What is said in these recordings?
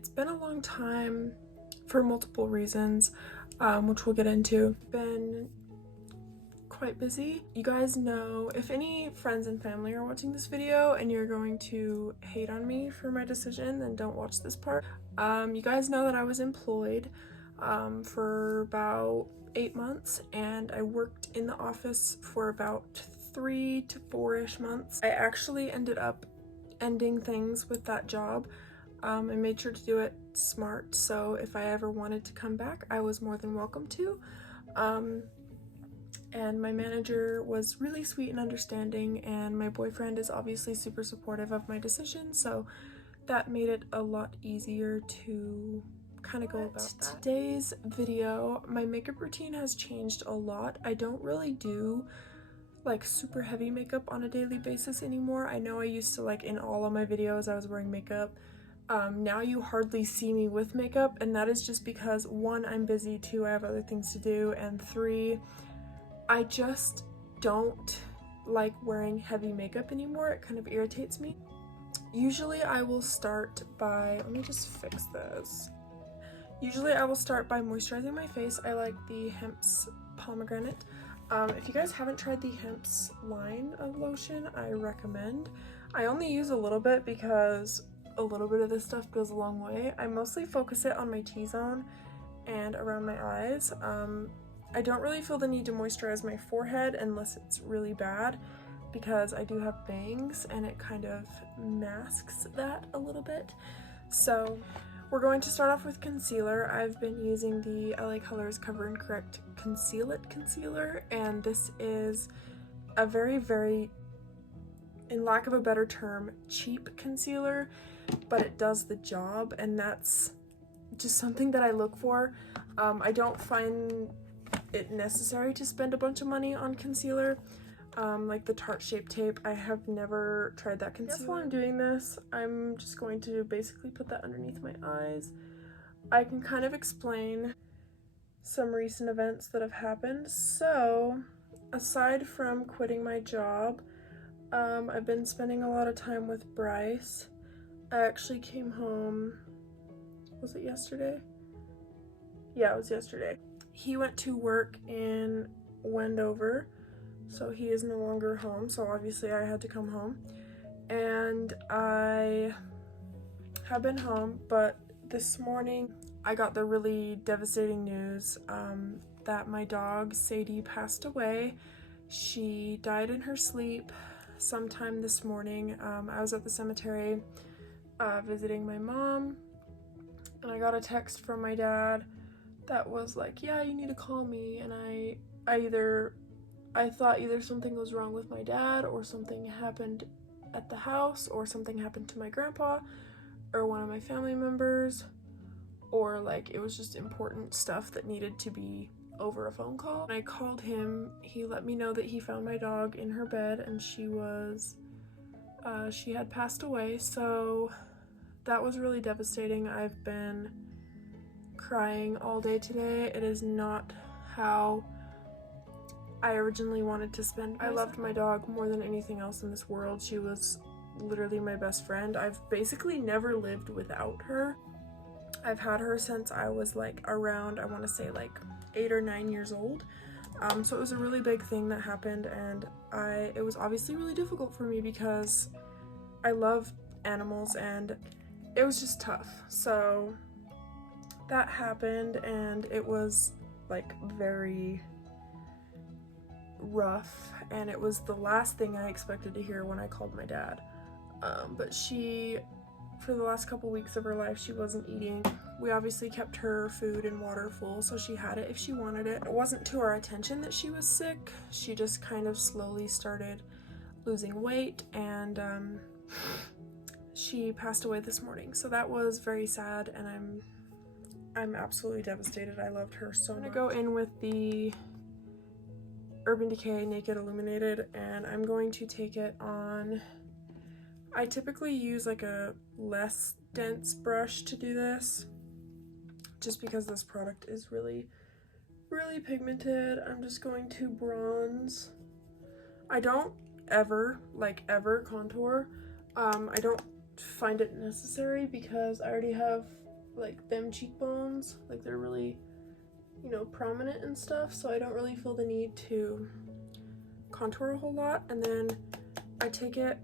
It's been a long time for multiple reasons, which we'll get into. Been quite busy. You guys know, if any friends and family are watching this video and you're going to hate on me for my decision, then don't watch this part. You guys know that I was employed for about 8 months, and I worked in the office for about 3 to 4-ish months. I actually ended up ending things with that job. I made sure to do it smart, so if I ever wanted to come back, I was more than welcome to. And my manager was really sweet and understanding, and my boyfriend is obviously super supportive of my decision, so that made it a lot easier to kind of go about that. Today's video, my makeup routine has changed a lot. I don't really do like super heavy makeup on a daily basis anymore. I know I used to, like, in all of my videos I was wearing makeup. Now you hardly see me with makeup, and that is just because 1, I'm busy, 2, I have other things to do, and 3, I just don't like wearing heavy makeup anymore. It kind of irritates me. Usually I will start by, let me just fix this. Usually I will start by moisturizing my face. I like the Hemp's pomegranate. If you guys haven't tried the Hemp's line of lotion, I recommend. I only use a little bit because a little bit of this stuff goes a long way. I mostly focus it on my T-zone and around my eyes. I don't really feel the need to moisturize my forehead unless it's really bad, because I do have bangs and it kind of masks that a little bit. So we're going to start off with concealer. I've been using the LA Colors Cover and Correct Conceal It concealer, and this is a very, in lack of a better term, cheap concealer, but it does the job, and that's just something that I look for. I don't find it necessary to spend a bunch of money on concealer. Like the Tarte Shape Tape, I have never tried that concealer. While I'm doing this, I'm just going to basically put that underneath my eyes. I can kind of explain some recent events that have happened. So, aside from quitting my job, I've been spending a lot of time with Bryce. I actually came home, was it yesterday? Yeah, it was yesterday. He went to work in Wendover, so he is no longer home, so obviously I had to come home. And I have been home, but this morning I got the really devastating news that my dog Sadie passed away. She died in her sleep sometime this morning. I was at the cemetery visiting my mom, and I got a text from my dad that was like, yeah, you need to call me. And I thought either something was wrong with my dad, or something happened at the house, or something happened to my grandpa or one of my family members, or like it was just important stuff that needed to be over a phone call. When I called him, he let me know that he found my dog in her bed, and she had passed away. So that was really devastating. I've been crying all day today. It is not how I originally wanted to spend myself. I loved my dog more than anything else in this world. She was literally my best friend. I've basically never lived without her. I've had her since I was like around, I want to say like 8 or 9 years old. So it was a really big thing that happened, and it was obviously really difficult for me because I love animals, and it was just tough. So that happened, and it was like very rough, and it was the last thing I expected to hear when I called my dad. But she, for the last couple weeks of her life, she wasn't eating. We obviously kept her food and water full, so she had it if she wanted it. It wasn't to our attention that she was sick. She just kind of slowly started losing weight, and she passed away this morning. So that was very sad, and I'm absolutely devastated. I loved her so much. I'm gonna go in with the Urban Decay Naked Illuminated, and I'm going to take it on. I typically use like a less dense brush to do this, just because this product is really pigmented. I'm just going to bronze. I don't ever contour. I don't find it necessary because I already have like them cheekbones, like they're really, you know, prominent and stuff, so I don't really feel the need to contour a whole lot. And then I take it,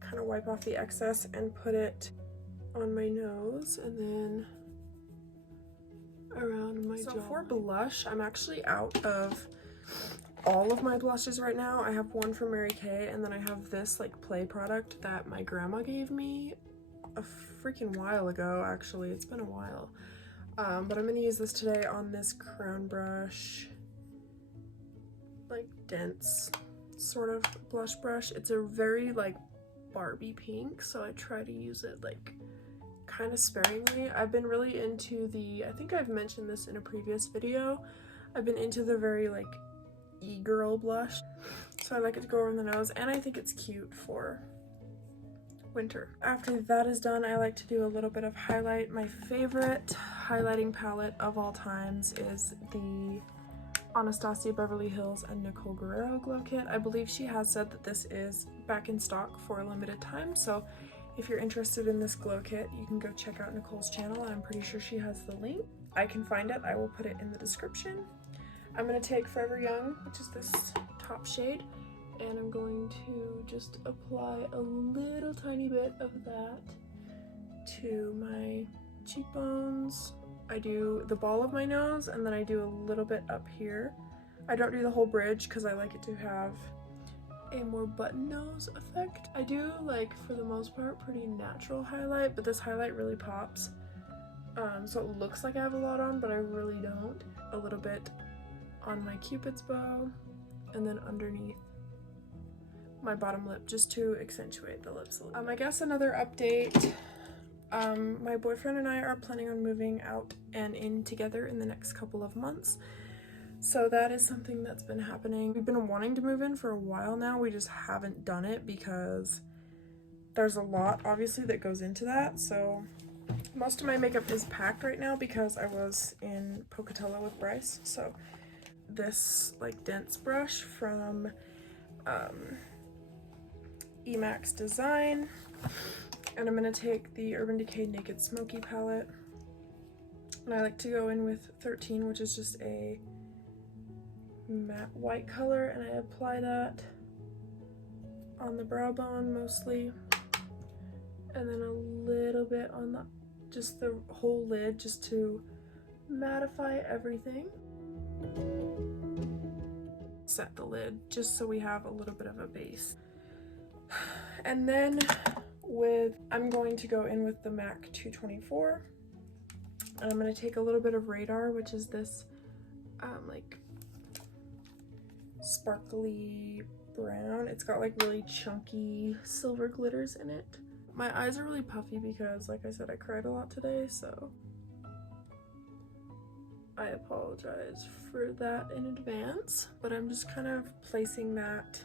kind of wipe off the excess and put it on my nose and then around my jaw. So for blush, I'm actually out of all of my blushes right now. I have one from Mary Kay, and then I have this like play product that my grandma gave me a freaking while ago. Actually, it's been a while, but I'm gonna use this today on this crown brush, like dense sort of blush brush. It's a very like Barbie pink, so I try to use it like kind of sparingly. I've been really into the, I think I've mentioned this in a previous video, I've been into the very like e-girl blush, so I like it to go over the nose, and I think it's cute for winter. After that is done, I like to do a little bit of highlight. My favorite highlighting palette of all times is the Anastasia Beverly Hills and Nicole Guerrero Glow Kit. I believe she has said that this is back in stock for a limited time, so if you're interested in this glow kit, you can go check out Nicole's channel. I'm pretty sure she has the link. I can find it, I will put it in the description. I'm going to take Forever Young, which is this top shade, and I'm going to just apply a little tiny bit of that to my cheekbones. I do the ball of my nose, and then I do a little bit up here. I don't do the whole bridge because I like it to have a more button nose effect. I do, like, for the most part, pretty natural highlight, but this highlight really pops. So it looks like I have a lot on, but I really don't. A little bit on my cupid's bow, and then underneath my bottom lip, just to accentuate the lips a little bit. I guess another update, my boyfriend and I are planning on moving out and in together in the next couple of months. So that is something that's been happening. We've been wanting to move in for a while now. We just haven't done it because there's a lot, obviously, that goes into that. So most of my makeup is packed right now because I was in Pocatello with Bryce. So this like dense brush from Emax Design, and I'm gonna take the Urban Decay Naked Smoky palette, and I like to go in with 13, which is just a matte white color, and I apply that on the brow bone mostly, and then a little bit on the just the whole lid, just to mattify everything. Set the lid just so we have a little bit of a base. And then I'm going to go in with the MAC 224, and I'm going to take a little bit of Radar, which is this like sparkly brown. It's got like really chunky silver glitters in it. My eyes are really puffy because, like I said, I cried a lot today, so I apologize for that in advance, but I'm just kind of placing that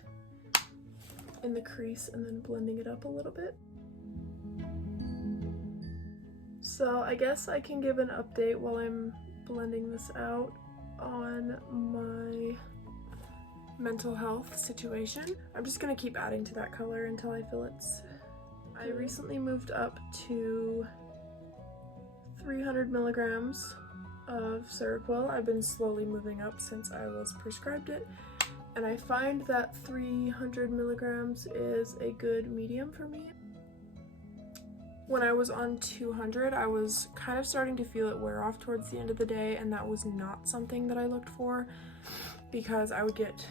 in the crease and then blending it up a little bit. So I guess I can give an update while I'm blending this out on my mental health situation. I'm just gonna keep adding to that color until I feel it's... I recently moved up to 300 milligrams of Seroquel. I've been slowly moving up since I was prescribed it, and I find that 300 milligrams is a good medium for me. When I was on 200, I was kind of starting to feel it wear off towards the end of the day, and that was not something that I looked for, because I would get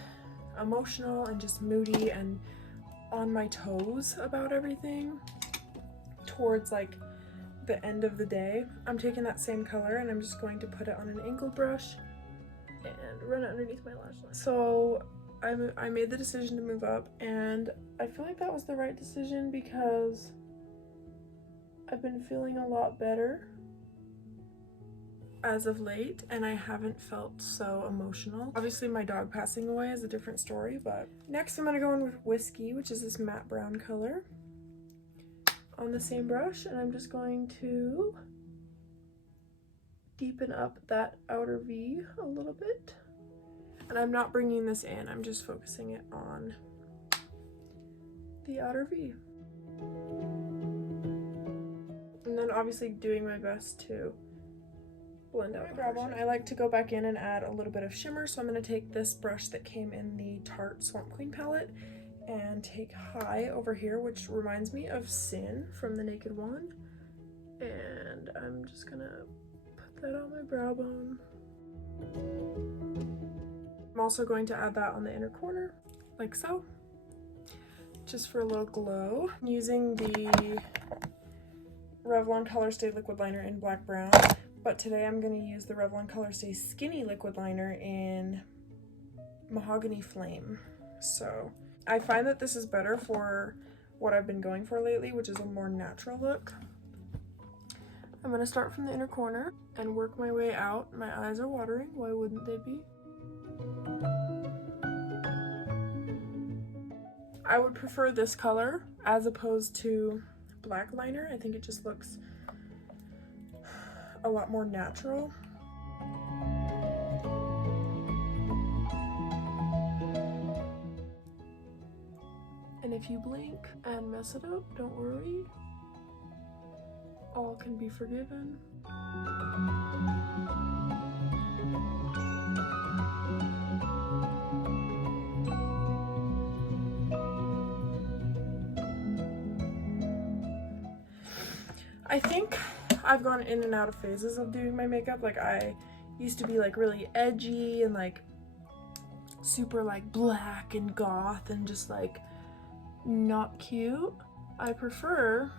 emotional and just moody and on my toes about everything towards like the end of the day. I'm taking that same color and I'm just going to put it on an angled brush and run it underneath my lash line. So I made the decision to move up, and I feel like that was the right decision because I've been feeling a lot better as of late, and I haven't felt so emotional. Obviously my dog passing away is a different story, but next I'm gonna go in with Whiskey, which is this matte brown color, on the same brush, and I'm just going to deepen up that outer V a little bit. And I'm not bringing this in, I'm just focusing it on the outer V. And then obviously doing my best to blend out my brow bone. I like to go back in and add a little bit of shimmer, so I'm going to take this brush that came in the Tarte Swamp Queen palette and take High over here, which reminds me of Sin from The Naked Wand. And I'm just going to put that on my brow bone. I'm also going to add that on the inner corner, like so, just for a little glow. I'm using the Revlon Colorstay liquid liner in Black Brown, but today I'm going to use the Revlon Colorstay Skinny liquid liner in Mahogany Flame. So I find that this is better for what I've been going for lately, which is a more natural look. I'm going to start from the inner corner and work my way out. My eyes are watering, why wouldn't they be? I would prefer this color as opposed to black liner. I think it just looks a lot more natural. And if you blink and mess it up, don't worry. All can be forgiven. I think I've gone in and out of phases of doing my makeup. Like, I used to be like really edgy and like super like black and goth and just like not cute. I prefer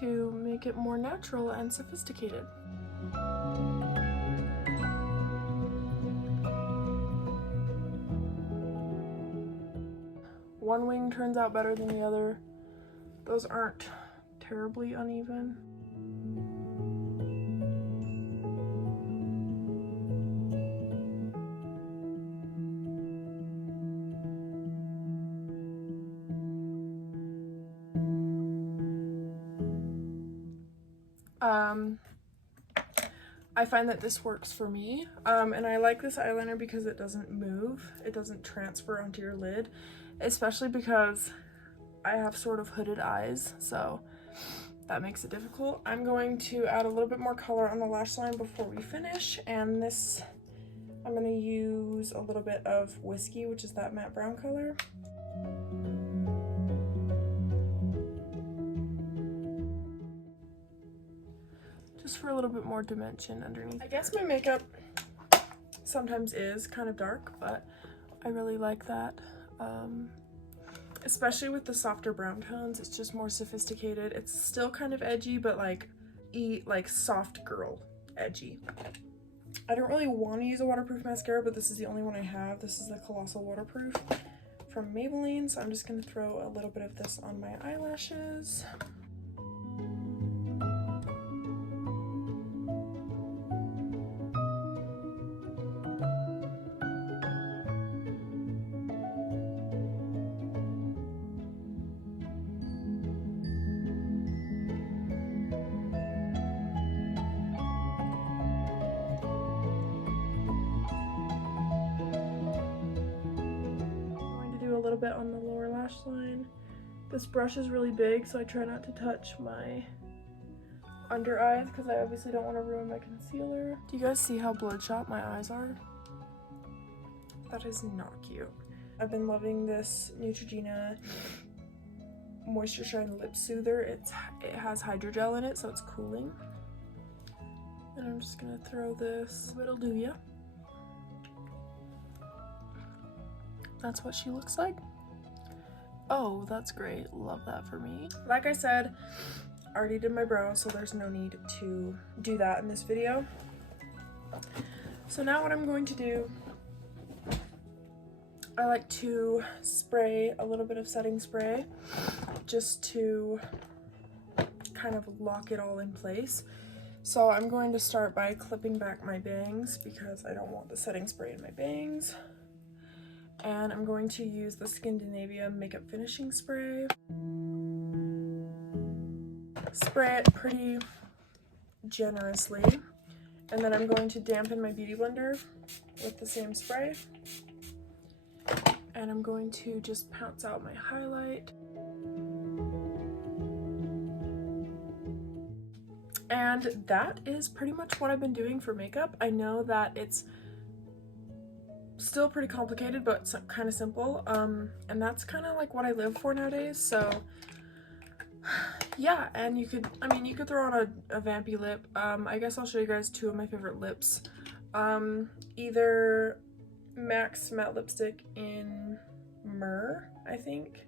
to make it more natural and sophisticated. One wing turns out better than the other. Those aren't terribly uneven. I find that this works for me, and I like this eyeliner because it doesn't move, it doesn't transfer onto your lid, especially because I have sort of hooded eyes, so that makes it difficult. I'm going to add a little bit more color on the lash line before we finish, and this, I'm going to use a little bit of Whiskey, which is that matte brown color. Just for a little bit more dimension underneath. I guess my makeup sometimes is kind of dark, but I really like that. Especially with the softer brown tones, it's just more sophisticated. It's still kind of edgy, but like soft girl edgy. I don't really want to use a waterproof mascara, but this is the only one I have. This is the Colossal Waterproof from Maybelline, so I'm just going to throw a little bit of this on my eyelashes. A little bit on the lower lash line. This brush is really big, so I try not to touch my under eyes because I obviously don't want to ruin my concealer. Do you guys see how bloodshot my eyes are? That is not cute. I've been loving this Neutrogena Moisture Shine Lip Soother. It has hydrogel in it, so it's cooling. And I'm just gonna throw this. It'll do ya. That's what she looks like. Oh, that's great. Love that for me. Like I said, I already did my brows, so there's no need to do that in this video. So now what I'm going to do, I like to spray a little bit of setting spray just to kind of lock it all in place. So I'm going to start by clipping back my bangs because I don't want the setting spray in my bangs. And I'm going to use the Skindinavia Makeup Finishing Spray. Spray it pretty generously. And then I'm going to dampen my Beauty Blender with the same spray. And I'm going to just pounce out my highlight. And that is pretty much what I've been doing for makeup. I know that it's still pretty complicated, but kind of simple, and that's kind of like what I live for nowadays. So yeah, and you could throw on a vampy lip. I guess I'll show you guys two of my favorite lips. Either MAC's matte lipstick in Myrrh, I think.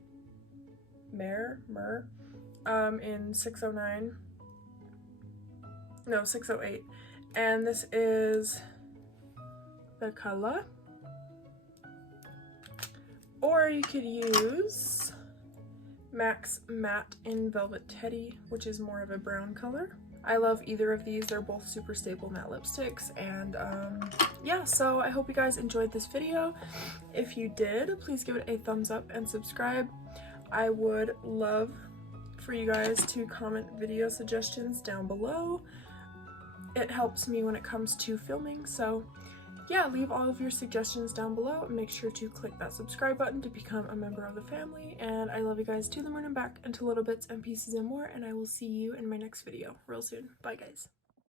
Myrrh, in 609. No, 608. And this is the color. Or you could use MAC's matte in Velvet Teddy, which is more of a brown color. I love either of these. They're both super staple matte lipsticks. And yeah, so I hope you guys enjoyed this video. If you did, please give it a thumbs up and subscribe. I would love for you guys to comment video suggestions down below. It helps me when it comes to filming, so yeah, leave all of your suggestions down below and make sure to click that subscribe button to become a member of the family. And I love you guys to the moon and back, and to little bits and pieces and more, and I will see you in my next video real soon. Bye guys.